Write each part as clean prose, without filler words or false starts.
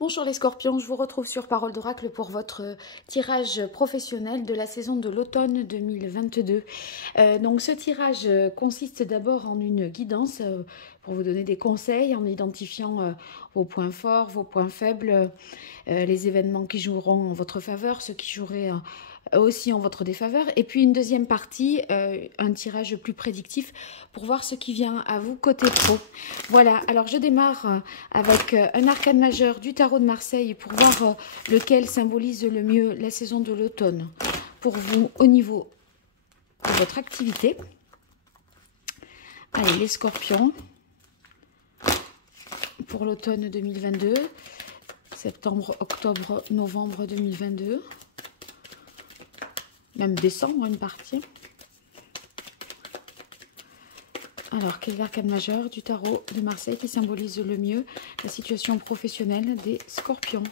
Bonjour les scorpions, je vous retrouve sur Parole d'Oracle pour votre tirage professionnel de la saison de l'automne 2022. Donc ce tirage consiste d'abord en une guidance pour vous donner des conseils en identifiant vos points forts, vos points faibles, les événements qui joueront en votre faveur, ceux qui joueraient aussi en votre défaveur. Et puis une deuxième partie, un tirage plus prédictif pour voir ce qui vient à vous côté pro. Voilà, alors je démarre avec un arcane majeur du tarot de Marseille pour voir lequel symbolise le mieux la saison de l'automne pour vous au niveau de votre activité. Allez, les scorpions pour l'automne 2022, septembre, octobre, novembre 2022. Même décembre, une partie. Alors, quel est l'arcane majeur du tarot de Marseille qui symbolise le mieux la situation professionnelle des scorpions?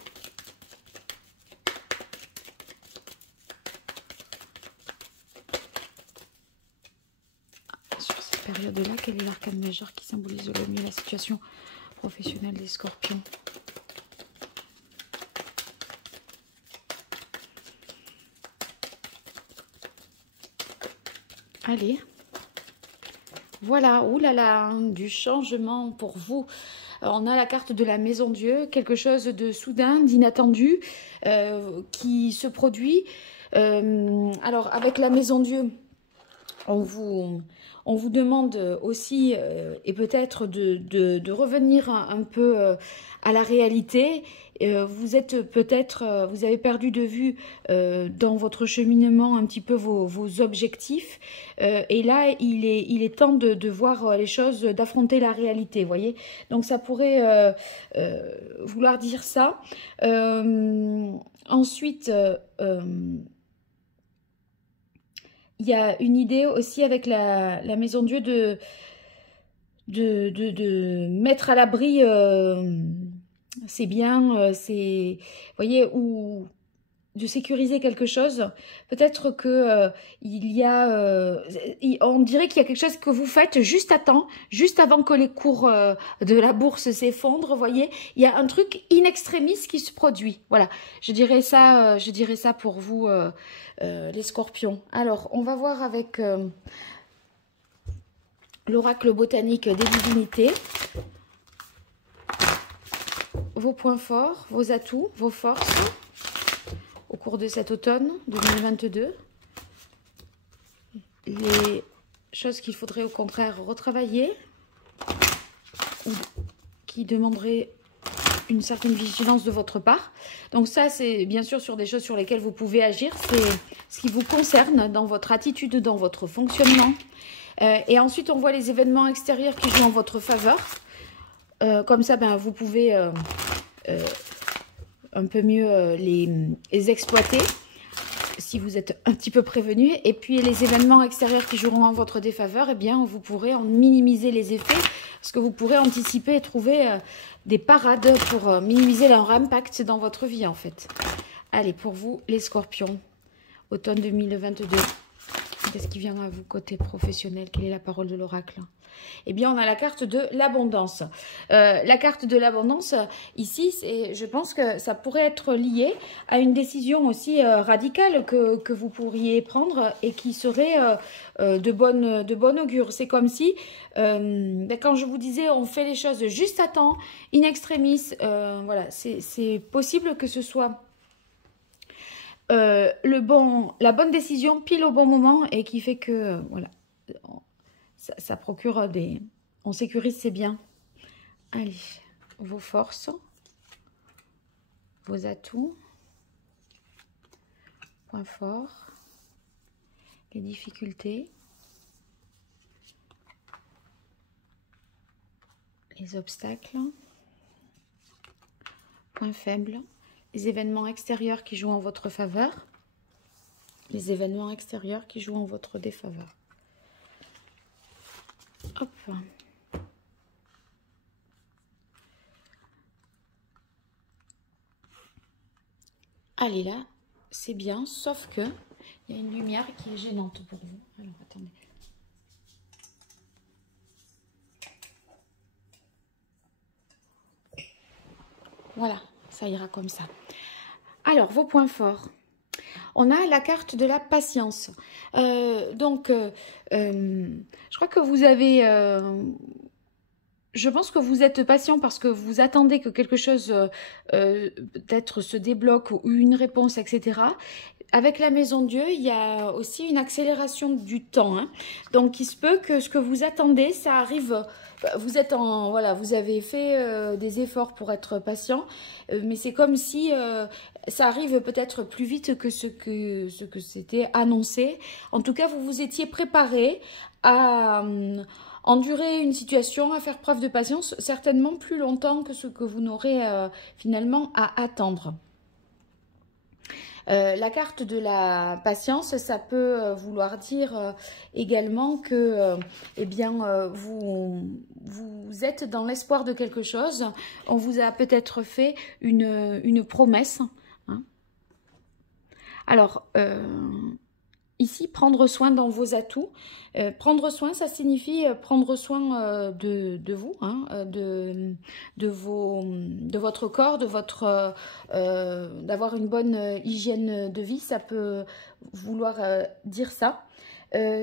Sur cette période-là, quel est l'arcane majeur qui symbolise le mieux la situation professionnelle des scorpions? Allez, voilà, oulala, du changement pour vous. On a la carte de la Maison Dieu, quelque chose de soudain, d'inattendu, qui se produit. Alors, avec la Maison Dieu, on vous demande aussi, et peut-être de revenir un peu à la réalité. Vous êtes peut-être, vous avez perdu de vue dans votre cheminement un petit peu vos objectifs. Et là, il est temps de voir les choses, d'affronter la réalité, vous voyez. Donc ça pourrait vouloir dire ça. Ensuite, il y a une idée aussi avec la Maison Dieu de mettre à l'abri c'est bien, c'est, vous voyez, ou de sécuriser quelque chose. Peut-être que il y a, on dirait qu'il y a quelque chose que vous faites juste à temps, juste avant que les cours de la bourse s'effondrent, vous voyez. Il y a un truc in extremis qui se produit. Voilà, je dirais ça pour vous, les scorpions. Alors, on va voir avec l'oracle botanique des divinités. Vos points forts, vos atouts, vos forces au cours de cet automne 2022. Les choses qu'il faudrait au contraire retravailler ou qui demanderaient une certaine vigilance de votre part. Donc ça, c'est bien sûr sur des choses sur lesquelles vous pouvez agir. C'est ce qui vous concerne dans votre attitude, dans votre fonctionnement. Et ensuite, on voit les événements extérieurs qui jouent en votre faveur. Comme ça, ben, vous pouvez un peu mieux les exploiter si vous êtes un petit peu prévenu. Et puis les événements extérieurs qui joueront en votre défaveur, eh bien, vous pourrez en minimiser les effets parce que vous pourrez anticiper et trouver des parades pour minimiser leur impact dans votre vie en fait. Allez, pour vous les scorpions, automne 2022. Qu'est-ce qui vient à vous côté professionnel? Quelle est la parole de l'oracle? Eh bien, on a la carte de l'abondance. La carte de l'abondance, ici, je pense que ça pourrait être lié à une décision aussi radicale que vous pourriez prendre et qui serait de bonne augure. C'est comme si, quand je vous disais, on fait les choses juste à temps, in extremis, voilà, c'est possible que ce soit la bonne décision pile au bon moment et qui fait que voilà, ça procure on sécurise ses biens. Allez, vos forces, vos atouts, points forts, les difficultés, les obstacles, points faibles, les événements extérieurs qui jouent en votre faveur, les événements extérieurs qui jouent en votre défaveur. Hop. Allez là, c'est bien, sauf que il y a une lumière qui est gênante pour vous. Alors attendez. Voilà, ça ira comme ça. Alors, vos points forts. On a la carte de la patience. Je crois que vous avez... je pense que vous êtes patient parce que vous attendez que quelque chose peut-être se débloque ou une réponse, etc. Avec la Maison Dieu, il y a aussi une accélération du temps. Hein. Donc, il se peut que ce que vous attendez, ça arrive. Vous êtes en voilà, vous avez fait des efforts pour être patient, mais c'est comme si ça arrive peut-être plus vite que ce que c'était annoncé. En tout cas, vous vous étiez préparé à endurer une situation, à faire preuve de patience, certainement plus longtemps que ce que vous n'aurez finalement à attendre. La carte de la patience, ça peut vouloir dire également que vous êtes dans l'espoir de quelque chose. On vous a peut-être fait une promesse. Hein. Alors, ici, prendre soin dans vos atouts. Prendre soin, ça signifie prendre soin de vous, hein, de votre corps, d'avoir une bonne hygiène de vie. Ça peut vouloir dire ça.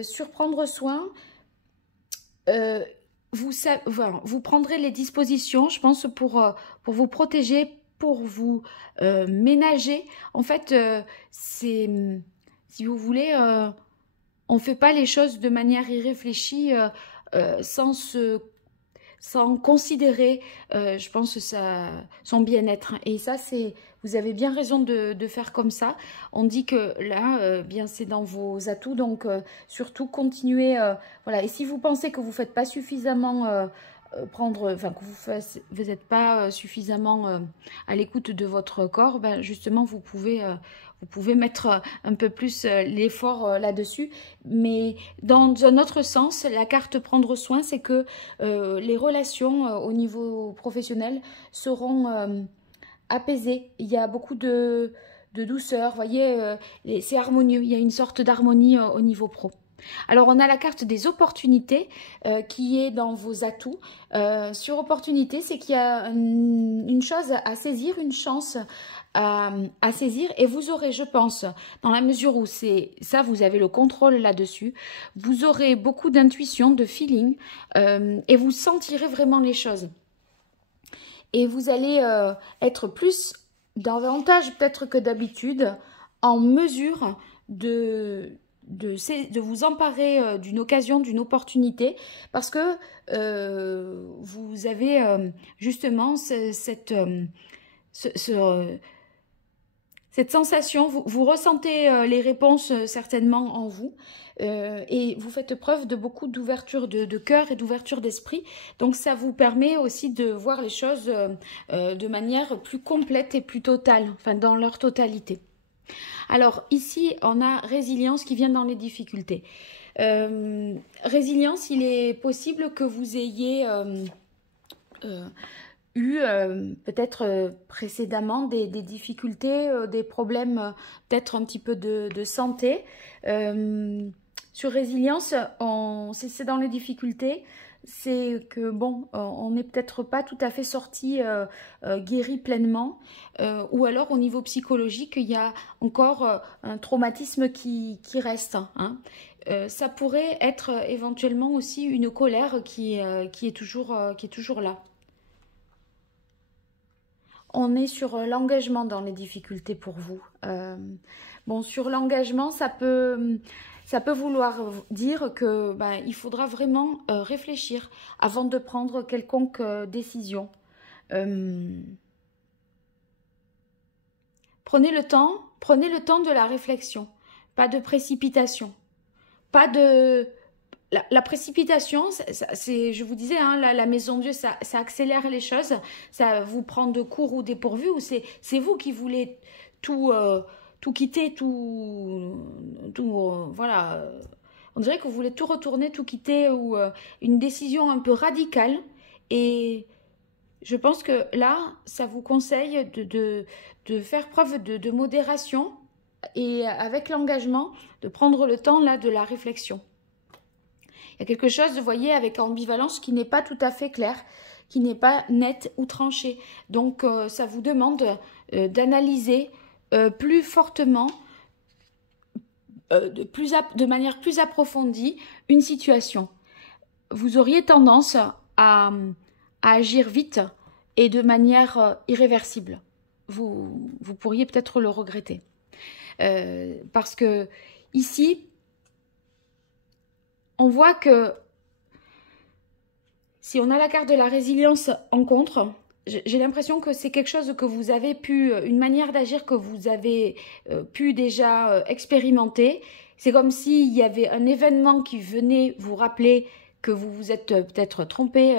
Sur prendre soin, vous prendrez les dispositions, je pense, pour vous protéger, pour vous ménager. En fait, c'est... Si vous voulez, on ne fait pas les choses de manière irréfléchie sans considérer, je pense, son bien-être. Et ça, vous avez bien raison de faire comme ça. On dit que là, bien, c'est dans vos atouts. Donc, surtout, continuez. Voilà. Et si vous pensez que vous ne faites pas suffisamment... que vous n'êtes pas suffisamment à l'écoute de votre corps, ben justement, vous pouvez mettre un peu plus l'effort là-dessus. Mais dans un autre sens, la carte prendre soin, c'est que les relations au niveau professionnel seront apaisées. Il y a beaucoup de douceur, vous voyez, c'est harmonieux, il y a une sorte d'harmonie au niveau pro. Alors, on a la carte des opportunités qui est dans vos atouts. Sur opportunité, c'est qu'il y a une chose à saisir, une chance à saisir. Et vous aurez, je pense, dans la mesure où c'est ça, vous avez le contrôle là-dessus, vous aurez beaucoup d'intuition, de feeling et vous sentirez vraiment les choses. Et vous allez être plus, davantage peut-être que d'habitude, en mesure de vous emparer d'une occasion, d'une opportunité, parce que vous avez justement cette sensation, vous ressentez les réponses certainement en vous, et vous faites preuve de beaucoup d'ouverture de cœur et d'ouverture d'esprit, donc ça vous permet aussi de voir les choses de manière plus complète et plus totale, enfin dans leur totalité. Alors ici, on a résilience qui vient dans les difficultés. Résilience, il est possible que vous ayez eu peut-être précédemment des difficultés, des problèmes peut-être un petit peu de santé. Sur résilience, c'est dans les difficultés. C'est que bon, on n'est peut-être pas tout à fait sorti guéri pleinement, ou alors au niveau psychologique, il y a encore un traumatisme qui reste. Hein. Ça pourrait être éventuellement aussi une colère qui est toujours là. On est sur l'engagement dans les difficultés pour vous. Bon, sur l'engagement, ça peut vouloir dire que il faudra vraiment réfléchir avant de prendre quelconque décision. Prenez le temps de la réflexion, pas de précipitation, pas de... La précipitation, je vous disais, hein, la Maison Dieu, ça accélère les choses, ça vous prend de court ou dépourvu, ou c'est vous qui voulez tout quitter, voilà. On dirait que vous voulez tout retourner, tout quitter, ou une décision un peu radicale. Et je pense que là, ça vous conseille de faire preuve de modération et avec l'engagement, de prendre le temps là de la réflexion. Il y a quelque chose, vous voyez, avec ambivalence qui n'est pas tout à fait clair. qui n'est pas net ou tranché. Donc, ça vous demande d'analyser plus fortement, de manière plus approfondie, une situation. Vous auriez tendance à agir vite et de manière irréversible. Vous pourriez peut-être le regretter. Parce que ici, on voit que si on a la carte de la résilience en contre, j'ai l'impression que c'est quelque chose que vous avez pu, une manière d'agir que vous avez pu déjà expérimenter. C'est comme s'il y avait un événement qui venait vous rappeler que vous vous êtes peut-être trompé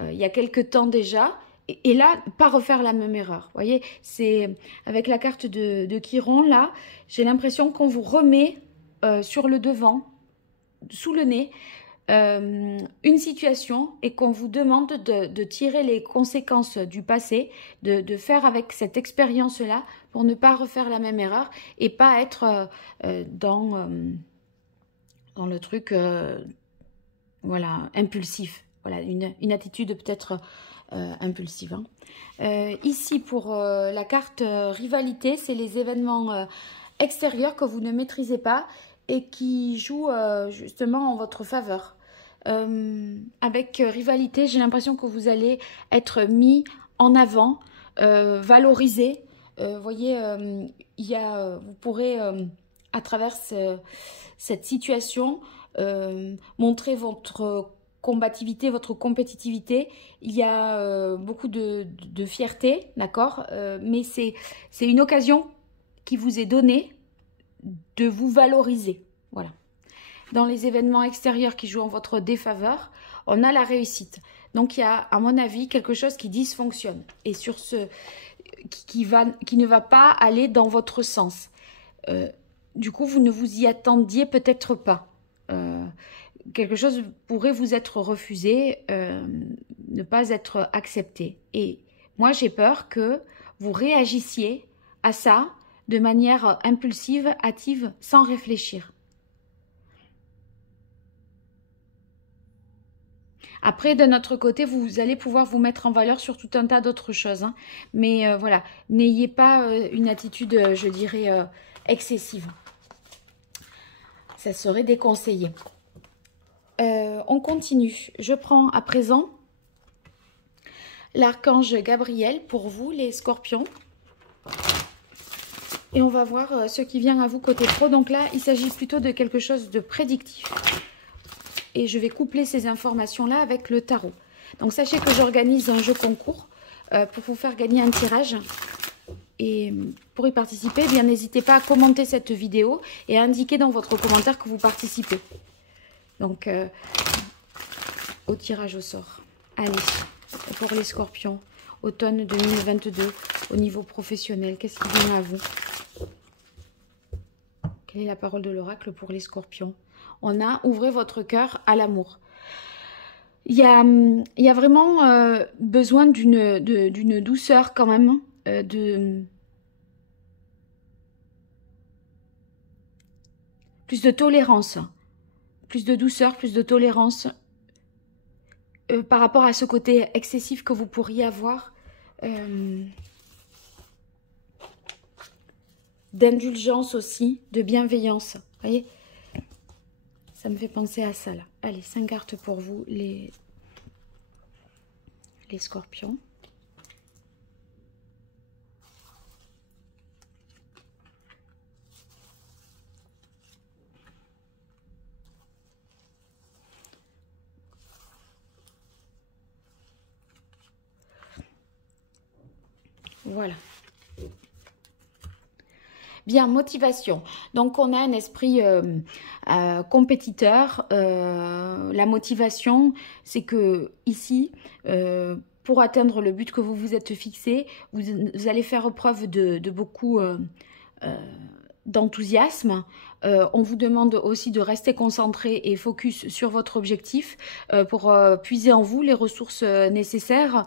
il y a quelque temps déjà. Et là, pas refaire la même erreur. Vous voyez, c'est avec la carte de Chiron, là, j'ai l'impression qu'on vous remet sur le devant, sous le nez, une situation et qu'on vous demande de tirer les conséquences du passé, de faire avec cette expérience-là pour ne pas refaire la même erreur et pas être dans le truc voilà, impulsif. Voilà, une attitude peut-être impulsive. Hein. Ici, pour la carte rivalité, c'est les événements extérieurs que vous ne maîtrisez pas et qui jouent justement en votre faveur. Avec rivalité, j'ai l'impression que vous allez être mis en avant, valorisé. Voyez, vous pourrez, à travers cette situation, montrer votre combativité, votre compétitivité. Il y a beaucoup de fierté, d'accord, mais c'est une occasion qui vous est donnée de vous valoriser. Voilà. Dans les événements extérieurs qui jouent en votre défaveur, on a la réussite. Donc, il y a, à mon avis, quelque chose qui dysfonctionne et sur qui ne va pas aller dans votre sens. Du coup, vous ne vous y attendiez peut-être pas. Quelque chose pourrait vous être refusé, ne pas être accepté. Et moi, j'ai peur que vous réagissiez à ça de manière impulsive, hâtive, sans réfléchir. Après, de notre côté, vous allez pouvoir vous mettre en valeur sur tout un tas d'autres choses. Hein. Mais voilà, n'ayez pas une attitude, je dirais, excessive. Ça serait déconseillé. On continue. Je prends à présent l'archange Gabriel pour vous, les scorpions. Et on va voir ce qui vient à vous côté pro. Donc là, il s'agit plutôt de quelque chose de prédictif. Et je vais coupler ces informations-là avec le tarot. Donc sachez que j'organise un jeu concours pour vous faire gagner un tirage. Et pour y participer, eh bien n'hésitez pas à commenter cette vidéo et à indiquer dans votre commentaire que vous participez. Donc, au tirage au sort. Allez, pour les scorpions, automne 2022, au niveau professionnel, qu'est-ce qui vient à vous? Quelle est la parole de l'oracle pour les scorpions? On a « Ouvrez votre cœur à l'amour ». Il y a vraiment besoin d'une douceur quand même, plus de tolérance. Plus de douceur, plus de tolérance par rapport à ce côté excessif que vous pourriez avoir. D'indulgence aussi, de bienveillance. Vous voyez, ça me fait penser à ça là. Allez, 5 cartes pour vous, les scorpions. Voilà. Bien, motivation. Donc, on a un esprit compétiteur. La motivation, c'est que ici, pour atteindre le but que vous vous êtes fixé, vous allez faire preuve de beaucoup d'enthousiasme. On vous demande aussi de rester concentré et focus sur votre objectif pour puiser en vous les ressources nécessaires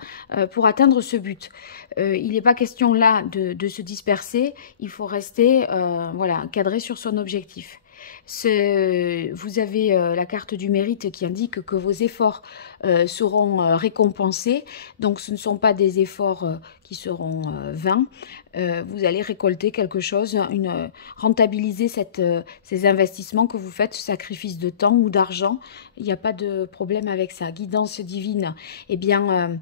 pour atteindre ce but. Il n'est pas question là de se disperser, il faut rester voilà, cadré sur son objectif. Vous avez la carte du mérite qui indique que vos efforts seront récompensés. Donc, ce ne sont pas des efforts qui seront vains. Vous allez récolter quelque chose, rentabiliser ces investissements que vous faites, ce sacrifice de temps ou d'argent. Il n'y a pas de problème avec ça. Guidance divine, eh bien,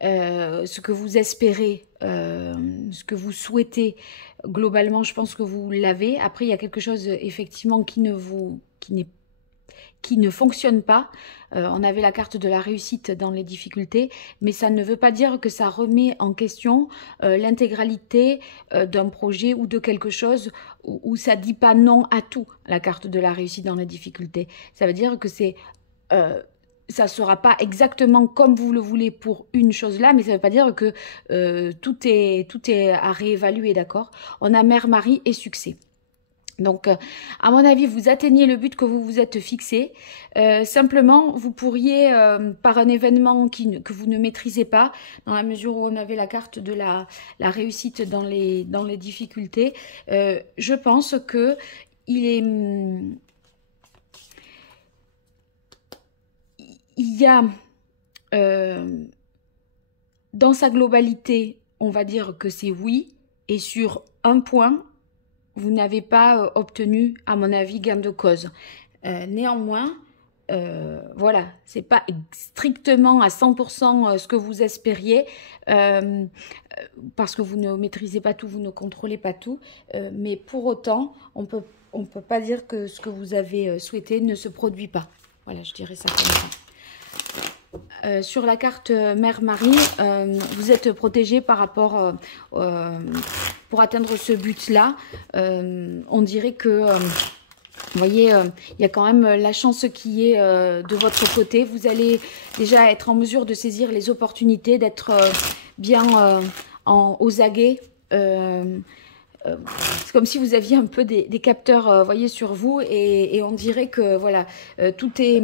ce que vous espérez, ce que vous souhaitez, globalement, je pense que vous l'avez. Après, il y a quelque chose, effectivement, qui ne fonctionne pas. On avait la carte de la réussite dans les difficultés, mais ça ne veut pas dire que ça remet en question l'intégralité d'un projet ou de quelque chose où ça dit pas non à tout, la carte de la réussite dans les difficultés. Ça veut dire que ça ne sera pas exactement comme vous le voulez pour une chose là, mais ça ne veut pas dire que tout est à réévaluer, d'accord? On a mère, mari et succès. Donc, à mon avis, vous atteignez le but que vous vous êtes fixé. Simplement, vous pourriez, par un événement que vous ne maîtrisez pas, dans la mesure où on avait la carte de la réussite dans les difficultés, je pense que il y a, dans sa globalité, on va dire que c'est oui, et sur un point, vous n'avez pas obtenu, à mon avis, gain de cause. Néanmoins, voilà, c'est pas strictement à 100% ce que vous espériez, parce que vous ne maîtrisez pas tout, vous ne contrôlez pas tout, mais pour autant, on peut pas dire que ce que vous avez souhaité ne se produit pas. Voilà, je dirais ça comme ça. Sur la carte mère-mari, vous êtes protégé par rapport pour atteindre ce but-là. On dirait que, vous voyez, il y a quand même la chance qui est de votre côté. Vous allez déjà être en mesure de saisir les opportunités, d'être bien aux aguets. C'est comme si vous aviez un peu des capteurs, voyez, sur vous, et on dirait que voilà, tout est,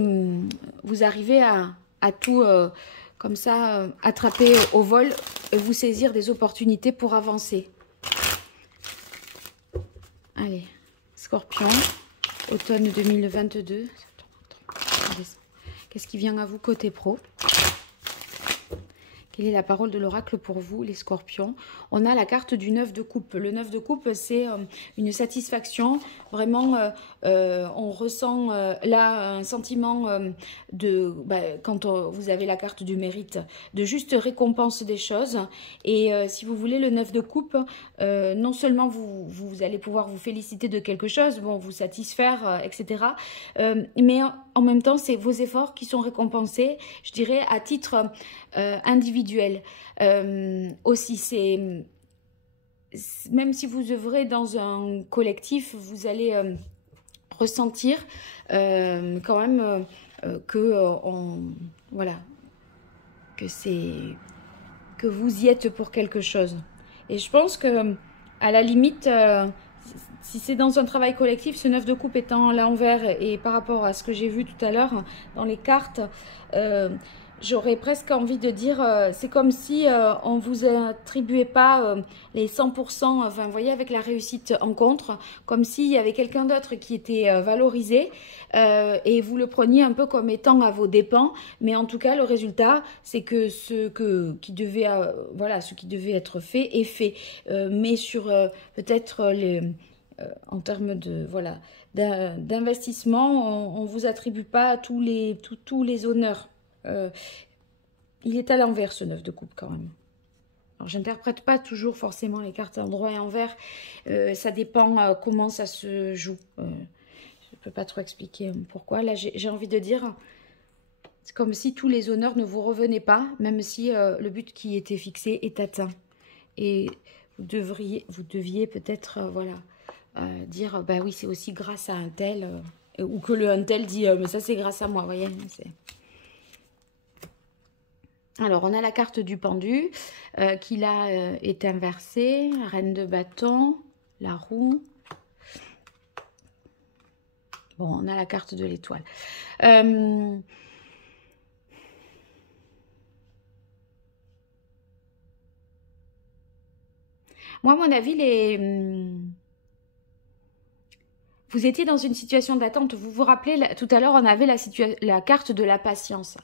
vous arrivez à tout comme ça attraper au vol, vous saisir des opportunités pour avancer. Allez, Scorpion, automne 2022. Qu'est-ce qui vient à vous côté pro? Quelle est la parole de l'oracle pour vous, les scorpions? On a la carte du 9 de coupe. Le 9 de coupe, c'est une satisfaction. Vraiment, on ressent là un sentiment quand vous avez la carte du mérite, de juste récompense des choses. Et si vous voulez, le 9 de coupe, non seulement vous allez pouvoir vous féliciter de quelque chose, bon, vous satisfaire, etc. Mais en même temps, c'est vos efforts qui sont récompensés, je dirais, à titre individuel. Aussi, même si vous œuvrez dans un collectif, vous allez ressentir quand même voilà, que vous y êtes pour quelque chose. Et je pense que à la limite, si c'est dans un travail collectif, ce 9 de coupe étant à l'envers et par rapport à ce que j'ai vu tout à l'heure dans les cartes, j'aurais presque envie de dire, c'est comme si on ne vous attribuait pas les 100%, enfin, vous voyez, avec la réussite en contre, comme s'il y avait quelqu'un d'autre qui était valorisé et vous le preniez un peu comme étant à vos dépens. Mais en tout cas, le résultat, c'est que ce qui devait être fait est fait. Mais sur peut-être en termes de d'investissement, on ne vous attribue pas tous les honneurs. Il est à l'envers, ce 9 de coupe, quand même. Alors, j'interprète pas toujours forcément les cartes en droit et envers. Ça dépend comment ça se joue. Je ne peux pas trop expliquer pourquoi. Là, j'ai envie de dire, c'est comme si tous les honneurs ne vous revenaient pas, même si le but qui était fixé est atteint. Et vous deviez peut-être, dire, bah oui, c'est aussi grâce à un tel, ou que le un tel dit, mais ça, c'est grâce à moi, vous voyez, c'est... Alors, on a la carte du pendu qui là est inversée, reine de bâton, la roue. Bon, on a la carte de l'étoile. Moi, à mon avis, vous étiez dans une situation d'attente. Vous vous rappelez, tout à l'heure, on avait la carte de la patience.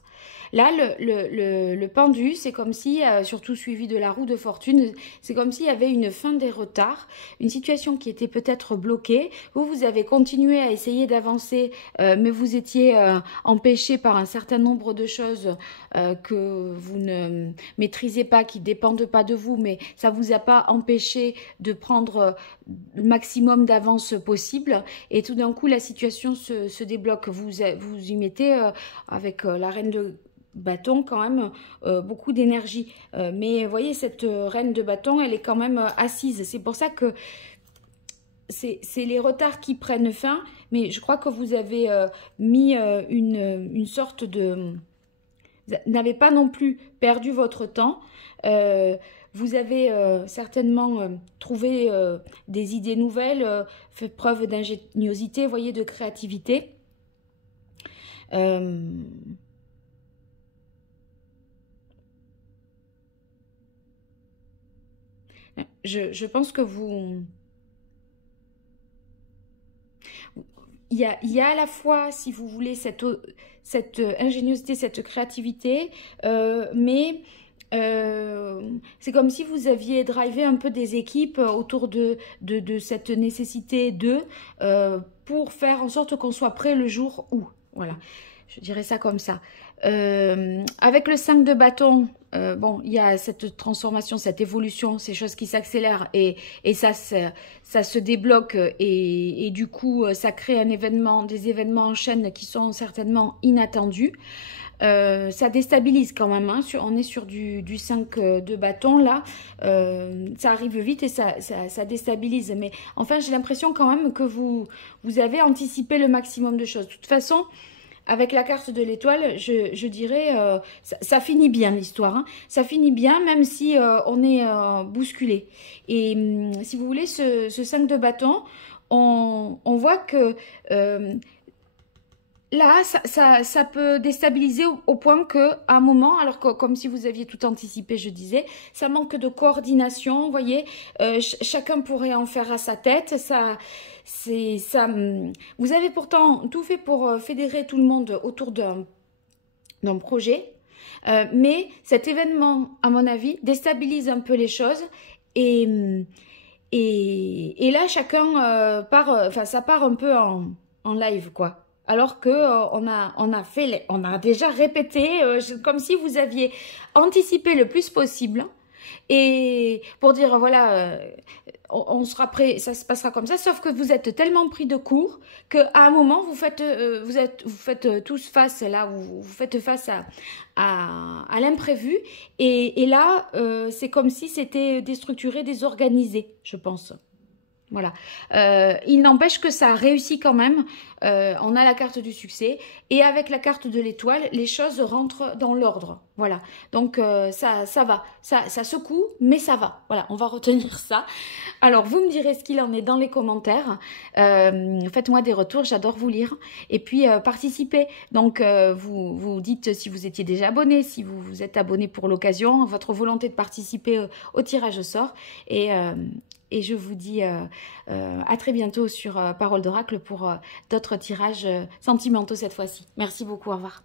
Là, le pendu, c'est comme si, surtout suivi de la roue de fortune, c'est comme s'il y avait une fin des retards, une situation qui était peut-être bloquée. Vous avez continué à essayer d'avancer, mais vous étiez empêché par un certain nombre de choses que vous ne maîtrisez pas, qui ne dépendent pas de vous, mais ça ne vous a pas empêché de prendre le maximum d'avance possible. Et tout d'un coup, la situation se débloque. Vous y mettez avec la reine de bâton quand même beaucoup d'énergie, mais vous voyez, cette reine de bâton, elle est quand même assise. C'est pour ça que c'est les retards qui prennent fin, mais je crois que vous avez mis une sorte de... Vous n'avez pas non plus perdu votre temps. Vous avez certainement trouvé des idées nouvelles, fait preuve d'ingéniosité, voyez, de créativité. Je pense que il y a à la fois, si vous voulez, cette ingéniosité, cette créativité, mais c'est comme si vous aviez drivé un peu des équipes autour de cette nécessité pour faire en sorte qu'on soit prêt le jour où. Voilà, je dirais ça comme ça. Avec le 5 de bâton, bon, il y a cette transformation, cette évolution, ces choses qui s'accélèrent et ça se débloque et du coup, ça crée des événements en chaîne qui sont certainement inattendus. Ça déstabilise quand même, hein, on est sur du 5 de bâton là, ça arrive vite et ça déstabilise, mais enfin j'ai l'impression quand même que vous avez anticipé le maximum de choses. De toute façon, avec la carte de l'étoile, je dirais, ça finit bien l'histoire. Hein. Ça finit bien, même si on est bousculé. Et si vous voulez, ce 5 de bâton, on voit que là, ça peut déstabiliser au point qu'à un moment, alors que comme si vous aviez tout anticipé, je disais, ça manque de coordination, vous voyez, chacun pourrait en faire à sa tête, vous avez pourtant tout fait pour fédérer tout le monde autour d'un projet, mais cet événement, à mon avis, déstabilise un peu les choses et là, chacun ça part un peu en live, quoi. Alors que on a déjà répété, comme si vous aviez anticipé le plus possible. Et pour dire, voilà, on sera prêt, ça se passera comme ça, sauf que vous êtes tellement pris de court qu'à un moment, vous faites tous face, là, vous faites face à l'imprévu. Et là, c'est comme si c'était déstructuré, désorganisé, je pense. Voilà. Il n'empêche que ça réussit quand même. On a la carte du succès et avec la carte de l'étoile, les choses rentrent dans l'ordre. Voilà. Donc ça va. Ça secoue, mais ça va. Voilà, on va retenir ça. Alors, vous me direz ce qu'il en est dans les commentaires. Faites-moi des retours, j'adore vous lire. Et puis, participez. Donc, vous dites si vous étiez déjà abonné, si vous vous êtes abonné pour l'occasion, votre volonté de participer au tirage au sort. Et je vous dis à très bientôt sur Parole d'Oracle pour d'autres tirages sentimentaux cette fois-ci. Merci beaucoup, au revoir.